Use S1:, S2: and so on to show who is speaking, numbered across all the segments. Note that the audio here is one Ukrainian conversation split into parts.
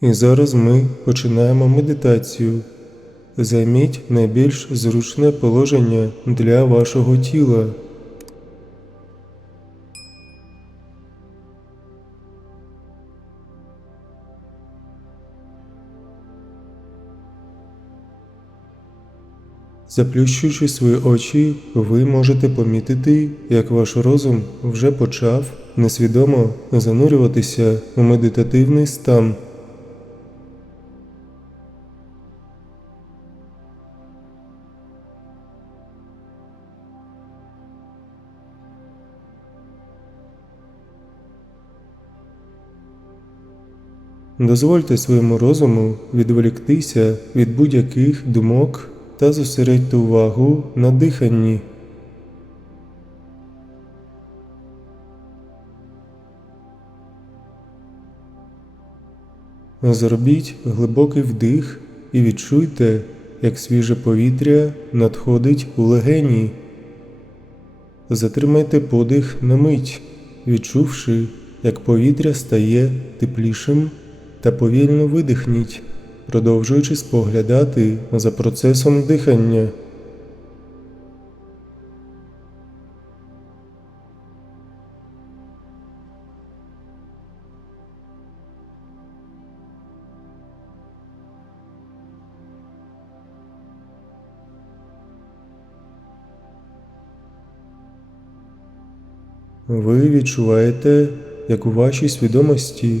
S1: І зараз ми починаємо медитацію. Займіть найбільш зручне положення для вашого тіла. Заплющуючи свої очі, ви можете помітити, як ваш розум вже почав несвідомо занурюватися у медитативний стан. Дозвольте своєму розуму відволіктися від будь-яких думок та зосередьте увагу на диханні. Зробіть глибокий вдих і відчуйте, як свіже повітря надходить у легені. Затримайте подих на мить, відчувши, як повітря стає теплішим та повільно видихніть, продовжуючи споглядати за процесом дихання. Ви відчуваєте, як у вашій свідомості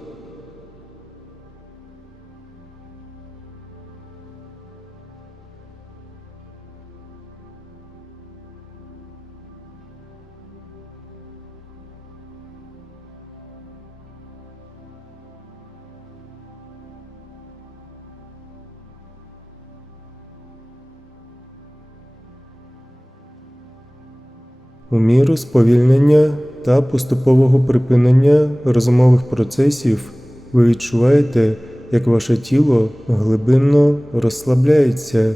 S1: У міру сповільнення та поступового припинення розумових процесів ви відчуваєте, як ваше тіло глибинно розслабляється.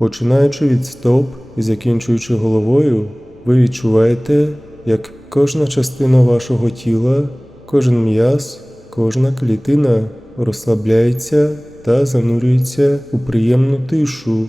S1: Починаючи від стоп і закінчуючи головою, ви відчуваєте, як кожна частина вашого тіла, кожен м'яз, кожна клітина розслабляється та занурюється у приємну тишу.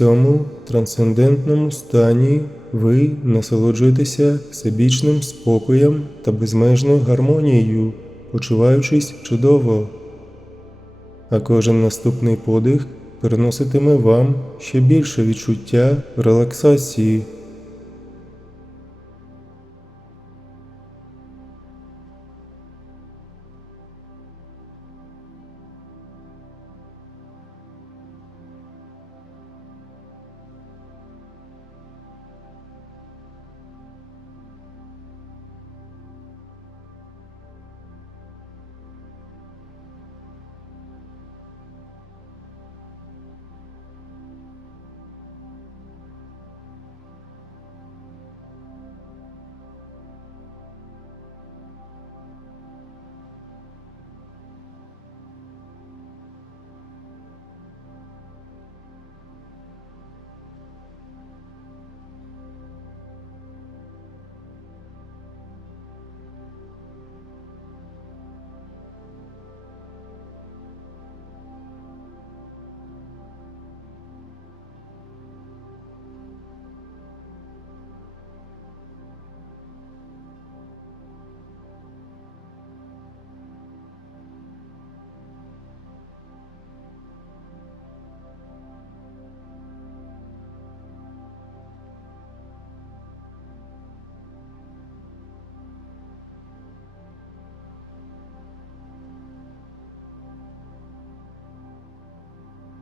S1: Цьому трансцендентному стані ви насолоджуєтеся всебічним спокоєм та безмежною гармонією, почуваючись чудово. А кожен наступний подих переноситиме вам ще більше відчуття релаксації.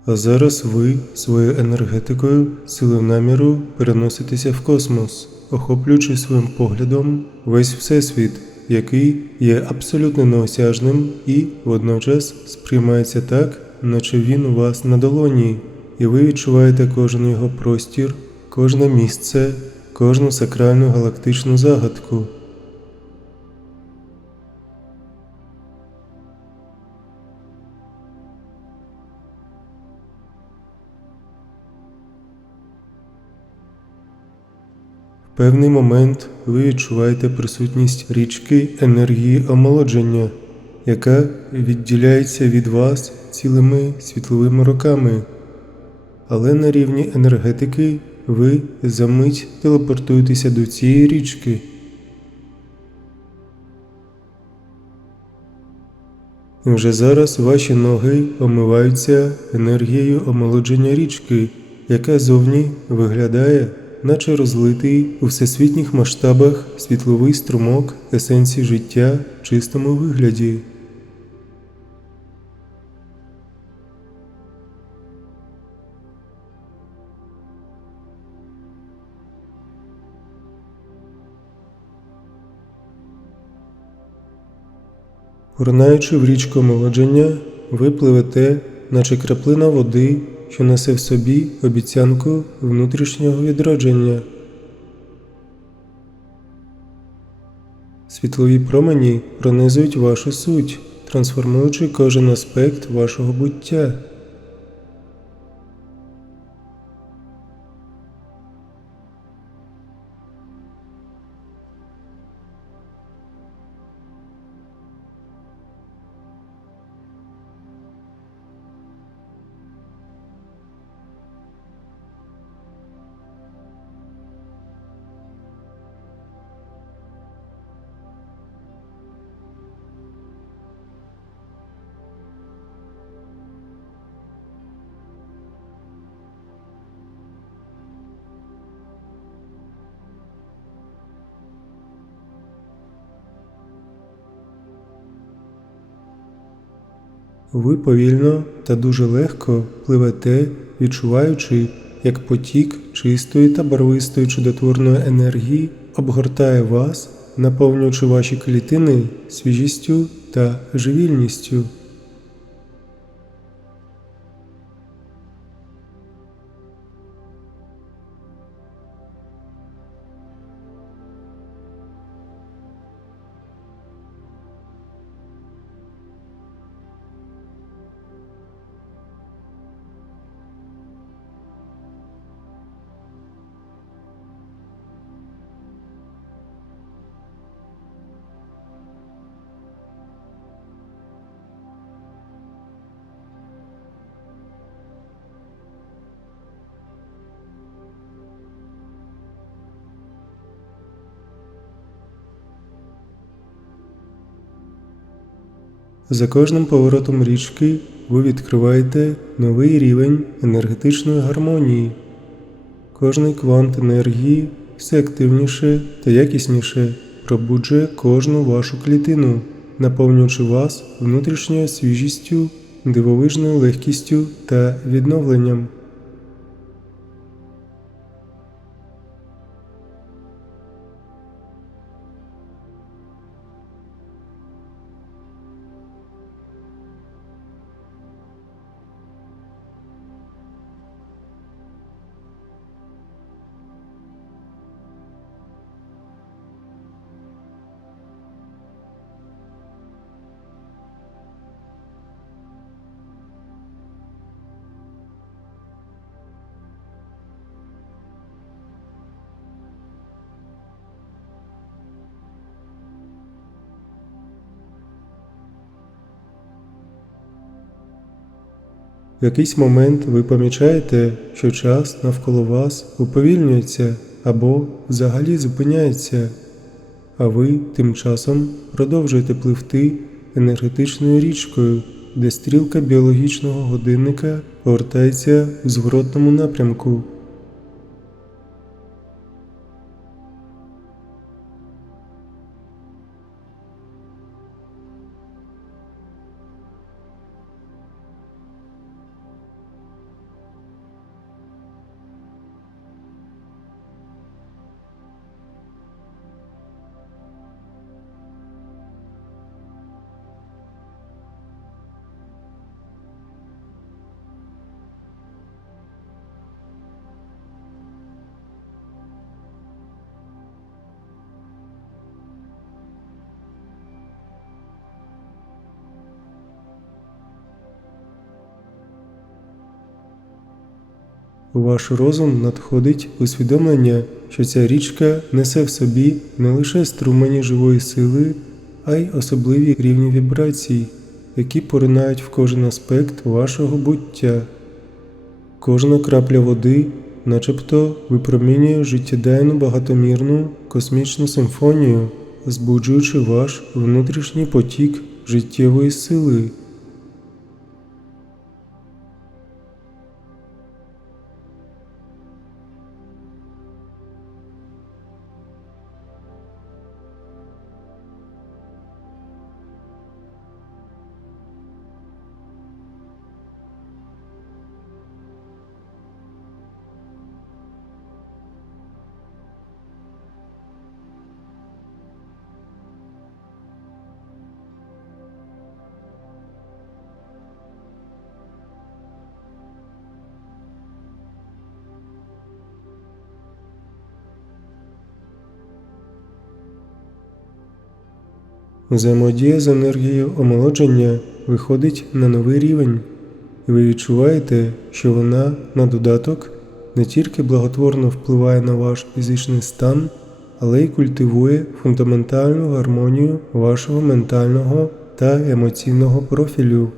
S1: А зараз ви своєю енергетикою, силою наміру переноситеся в космос, охоплюючи своїм поглядом весь всесвіт, який є абсолютно неосяжним і водночас сприймається так, наче він у вас на долоні, і ви відчуваєте кожен його простір, кожне місце, кожну сакральну галактичну загадку. Певний момент ви відчуваєте присутність річки енергії омолодження, яка відділяється від вас цілими світловими роками. Але на рівні енергетики ви за мить телепортуєтеся до цієї річки. І вже зараз ваші ноги омиваються енергією омолодження річки, яка зовні виглядає, наче розлитий у всесвітніх масштабах світловий струмок есенції життя в чистому вигляді. Поринаючи в річку омолодження, ви пливете, наче краплина води, що несе в собі обіцянку внутрішнього відродження. Світлові промені пронизують вашу суть, трансформуючи кожен аспект вашого буття. Ви повільно та дуже легко пливете, відчуваючи, як потік чистої та барвистої чудотворної енергії обгортає вас, наповнюючи ваші клітини свіжістю та живільністю. За кожним поворотом річки ви відкриваєте новий рівень енергетичної гармонії. Кожний квант енергії все активніше та якісніше пробуджує кожну вашу клітину, наповнюючи вас внутрішньою свіжістю, дивовижною легкістю та відновленням. В якийсь момент ви помічаєте, що час навколо вас уповільнюється або взагалі зупиняється, а ви тим часом продовжуєте пливти енергетичною річкою, де стрілка біологічного годинника повертається в зворотному напрямку. У ваш розум надходить усвідомлення, що ця річка несе в собі не лише струмені живої сили, а й особливі рівні вібрацій, які поринають в кожен аспект вашого буття. Кожна крапля води, начебто, випромінює життєдайну багатомірну космічну симфонію, збуджуючи ваш внутрішній потік життєвої сили. Взаємодія з енергією омолодження виходить на новий рівень, і ви відчуваєте, що вона на додаток не тільки благотворно впливає на ваш фізичний стан, але й культивує фундаментальну гармонію вашого ментального та емоційного профілю.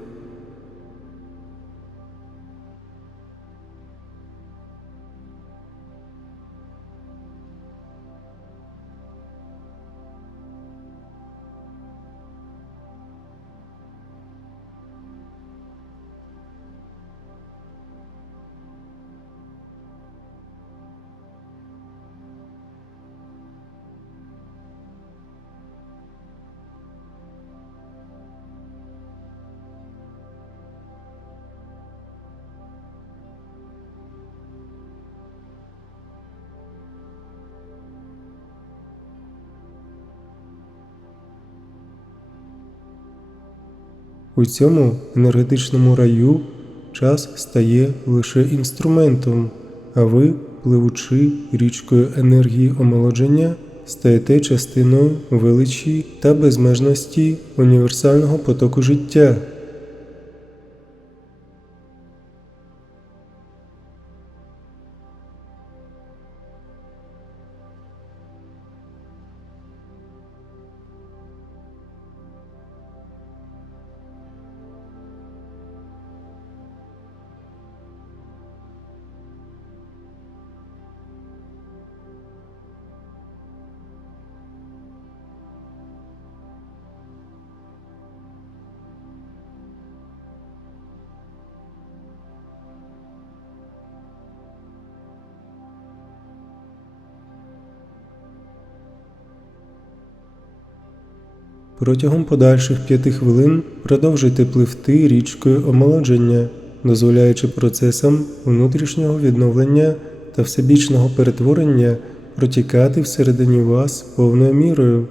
S1: У цьому енергетичному раю час стає лише інструментом, а ви, пливучи річкою енергії омолодження, стаєте частиною величі та безмежності універсального потоку життя. Протягом подальших п'яти хвилин продовжуйте пливти річкою омолодження, дозволяючи процесам внутрішнього відновлення та всебічного перетворення протікати всередині вас повною мірою.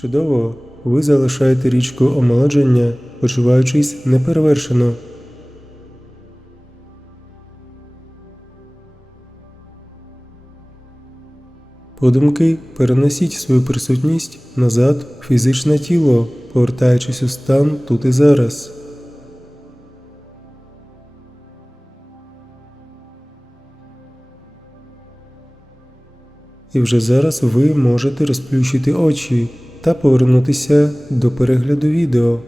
S1: Чудово, ви залишаєте річку омолодження, почуваючись неперевершено. Подумки перенесіть свою присутність назад в фізичне тіло, повертаючись у стан тут і зараз. І вже зараз ви можете розплющити очі та повернутися до перегляду відео.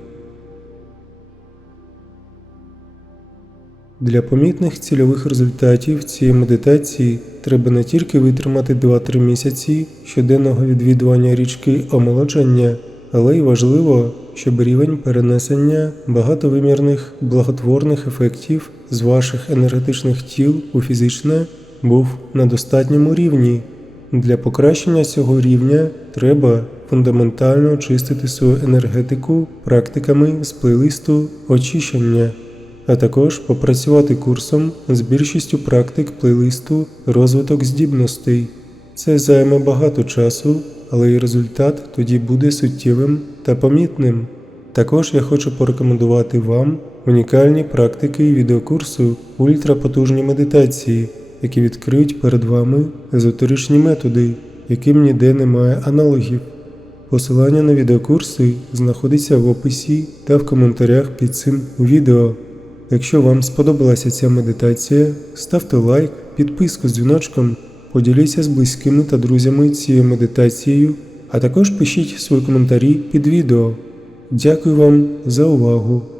S1: Для помітних цільових результатів цієї медитації треба не тільки витримати 2-3 місяці щоденного відвідування річки омолодження, але й важливо, щоб рівень перенесення багатовимірних благотворних ефектів з ваших енергетичних тіл у фізичне був на достатньому рівні. Для покращення цього рівня треба фундаментально очистити свою енергетику практиками з плейлисту очищення, а також попрацювати курсом з більшістю практик плейлисту розвиток здібностей. Це займе багато часу, але і результат тоді буде суттєвим та помітним. Також я хочу порекомендувати вам унікальні практики відеокурсу ультрапотужні медитації, які відкриють перед вами езотеричні методи, яким ніде немає аналогів. Посилання на відеокурси знаходиться в описі та в коментарях під цим відео. Якщо вам сподобалася ця медитація, ставте лайк, підписку з дзвіночком, поділіться з близькими та друзями цією медитацією, а також пишіть свої коментарі під відео. Дякую вам за увагу!